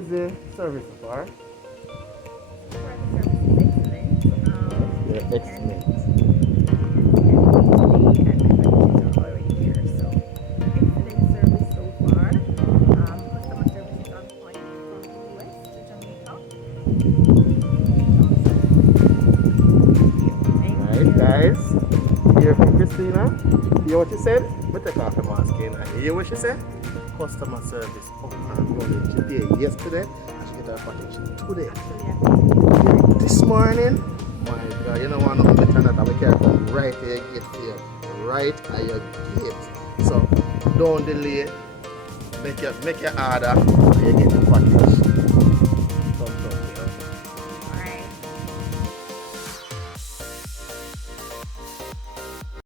is the service so far? Yeah, excellent. Right, guys. Hear from Christina. Hear what she said? But take off the mask in. Hear what she said? Customer service up and running today. Yesterday, and she get her package today. This morning, my God, you know what? Nothing better than that. We can come right at your gate here. Right at your gate. So don't delay. Make your order and you get the package.